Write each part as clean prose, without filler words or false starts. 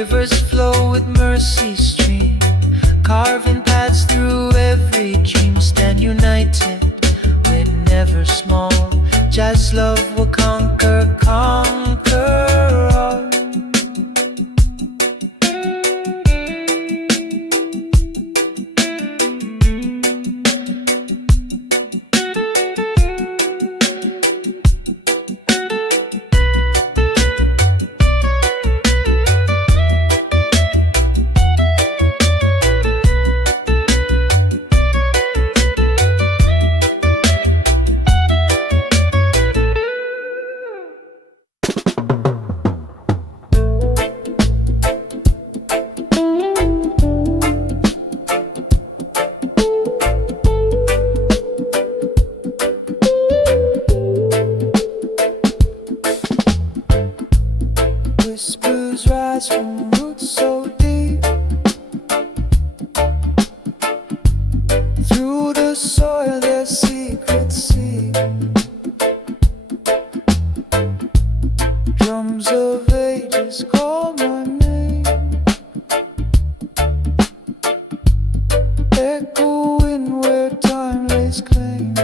Rivers flow with mercy stream, carving paths through every dream. Stand united, we're never small. Jazz love will conquer, conquer all. Whispers rise from roots so deep, through the soil their secrets seep. Drums of ages call my name, echoing where time lays claim.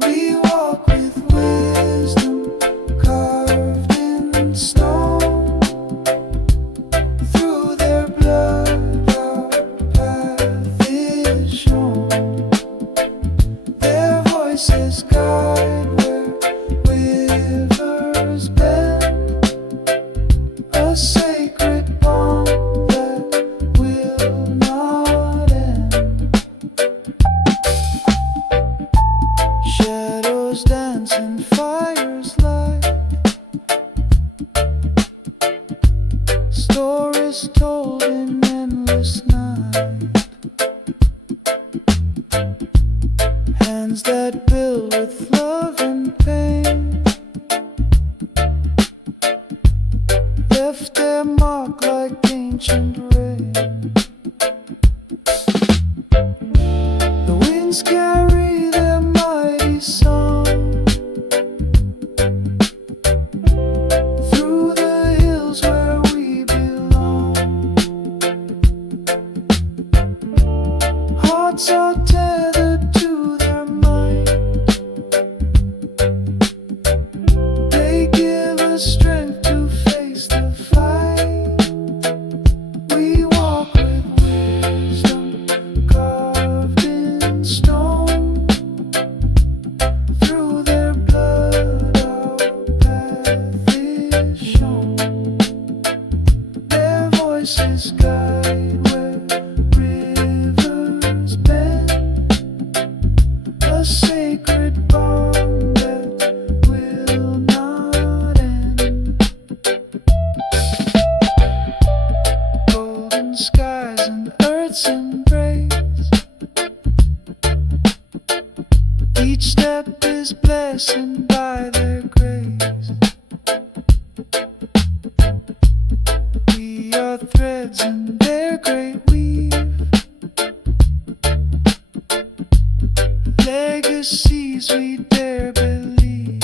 We walk with wisdom carved in stone, through their blood our path is shown. Their voices guide where rivers bend, a sacred bond that will not end. Shadows dance and fires light, stories told in endless night. Hands that build with love and pain left their mark like ancient rain. The winds carry their mighty song through the hills where we belong. Hearts are tethered to their mind, they give us strength to face the fight. We walk with wisdom carved in stone, through their blood our path is shown. Their voices guide where rivers bend, a sacred bond that will not end. Golden skies and earth's embrace, each step is blessed by their grace. We are threads in their great weave, legacies we dare believe.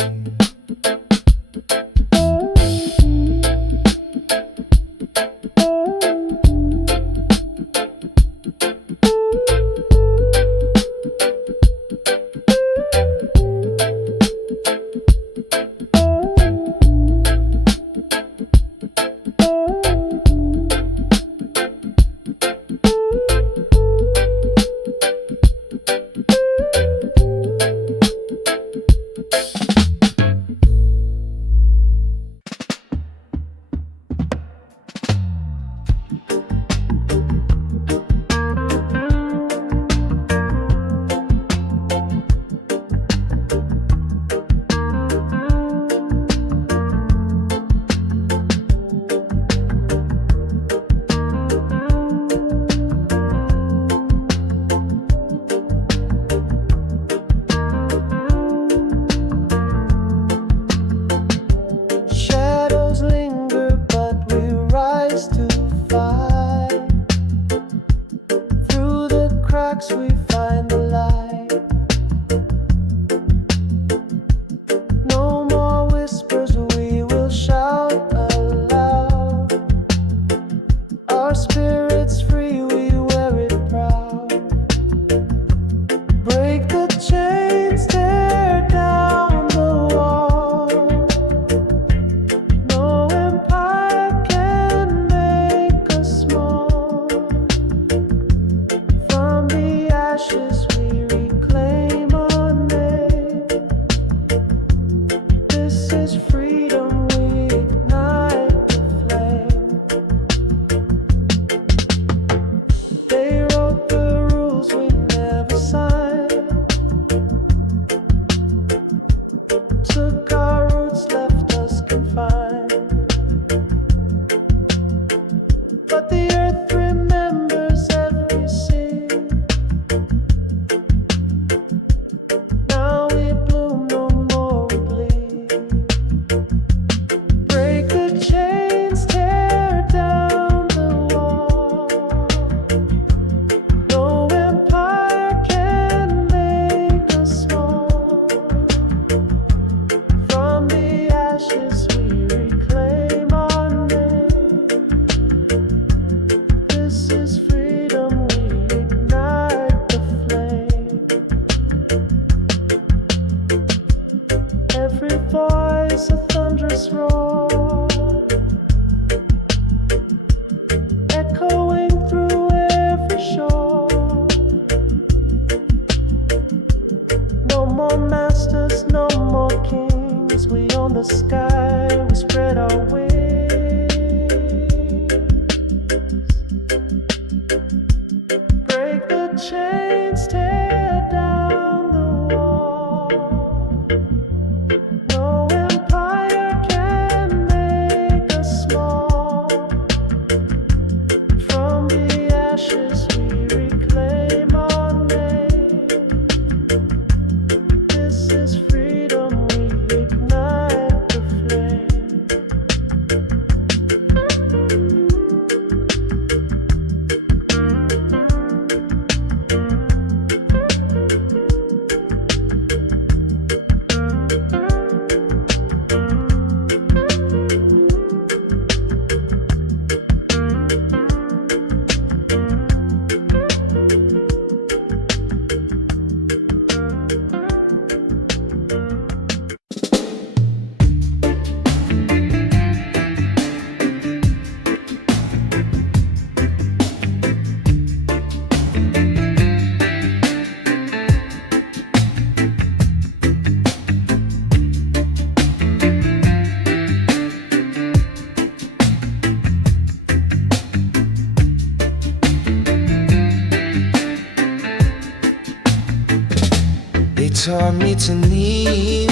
taught me to kneel,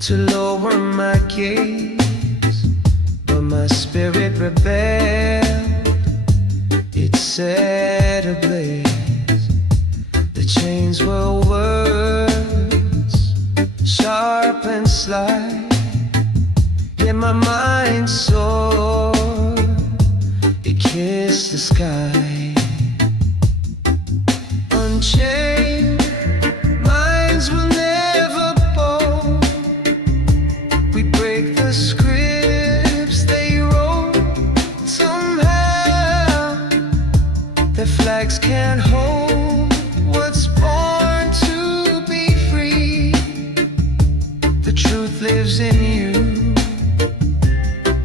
to lower my gaze, but my spirit rebelled, it set ablaze. The chains were words, sharp and sly, yet my mind soared, it kissed the sky. Unchained minds will never bow. We break the scripts they wrote. Somehow their flags can't hold what's born to be free. The truth lives in you,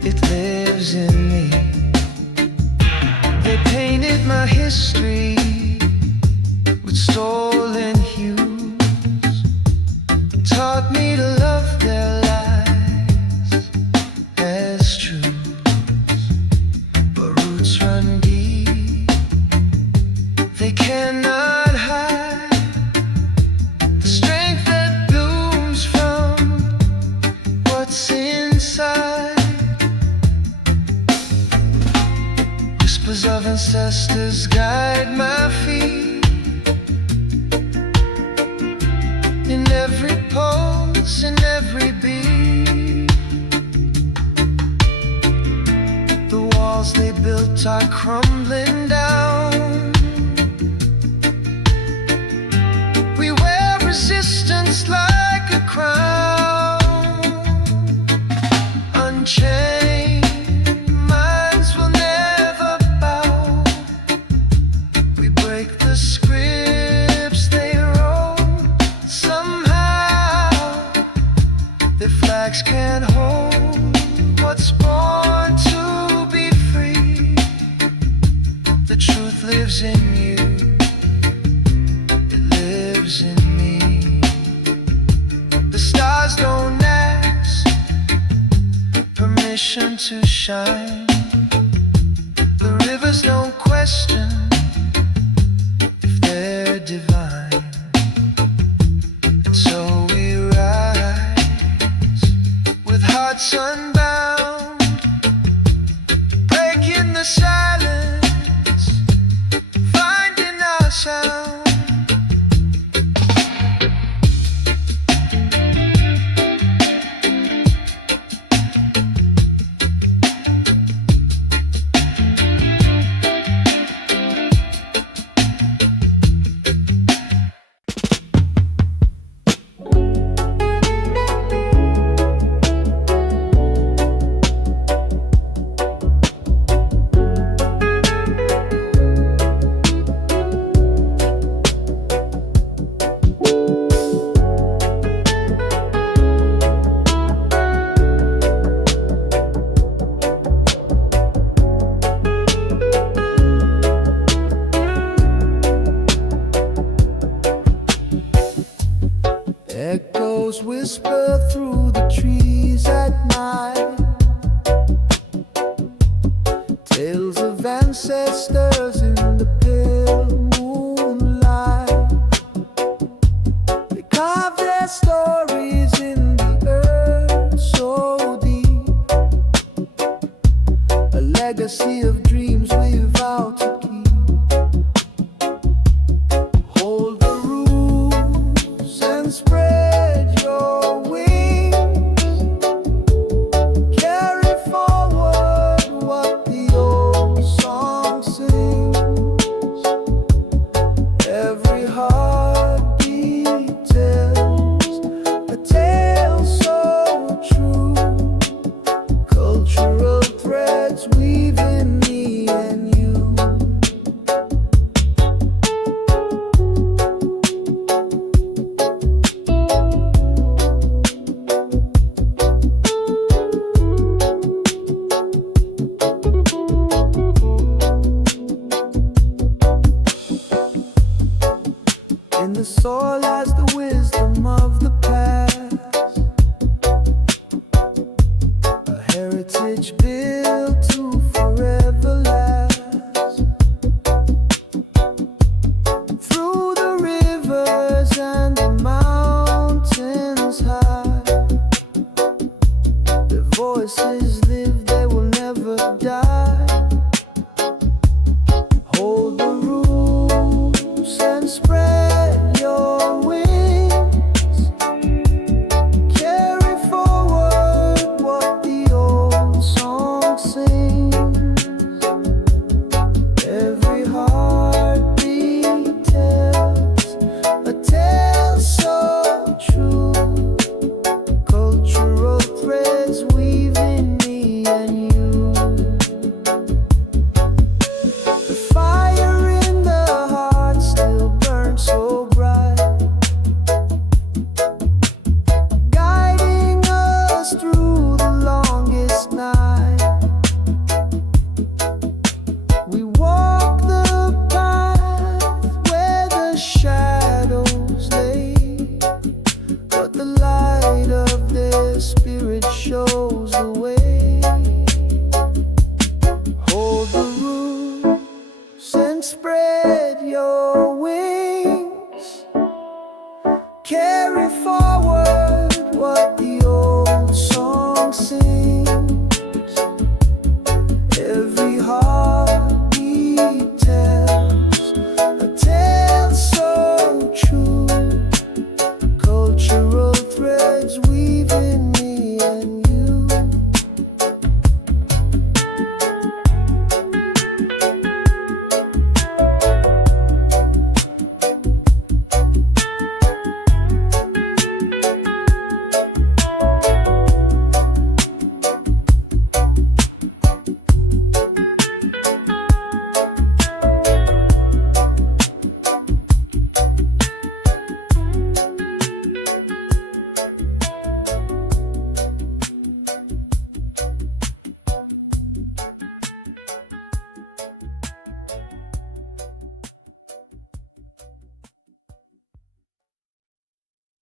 it lives in me. They painted my history with stolen hues, taught me to love their lies as truths. But roots run deep, they cannot hide the strength that blooms from what's inside. Whispers of ancestors guide my feet, in every pulse, in every beat. The walls they built are crumbling down. We wear resistance like a crown. Unchained minds will never bow. We break the scripts they wrote. Somehow their flags can't hold what's born to be free. The truth lives in you, it lives in me. The stars don't ask permission to shine. The rivers don't question if they're divine. And so we rise with hearts unbound, breaking the silence, finding our sound. Echoes whisper through the trees at night, tales of ancestors in the pale moonlight. They carve their stories in the earth so deep, a legacy of dreams we vow to keep. Hold the rules and spread your wings, carry forward what the old song sings. Every heartbeat tells a tale so true, cultural threads weaving me and you. In the soil lies the wisdom of the past, a heritage built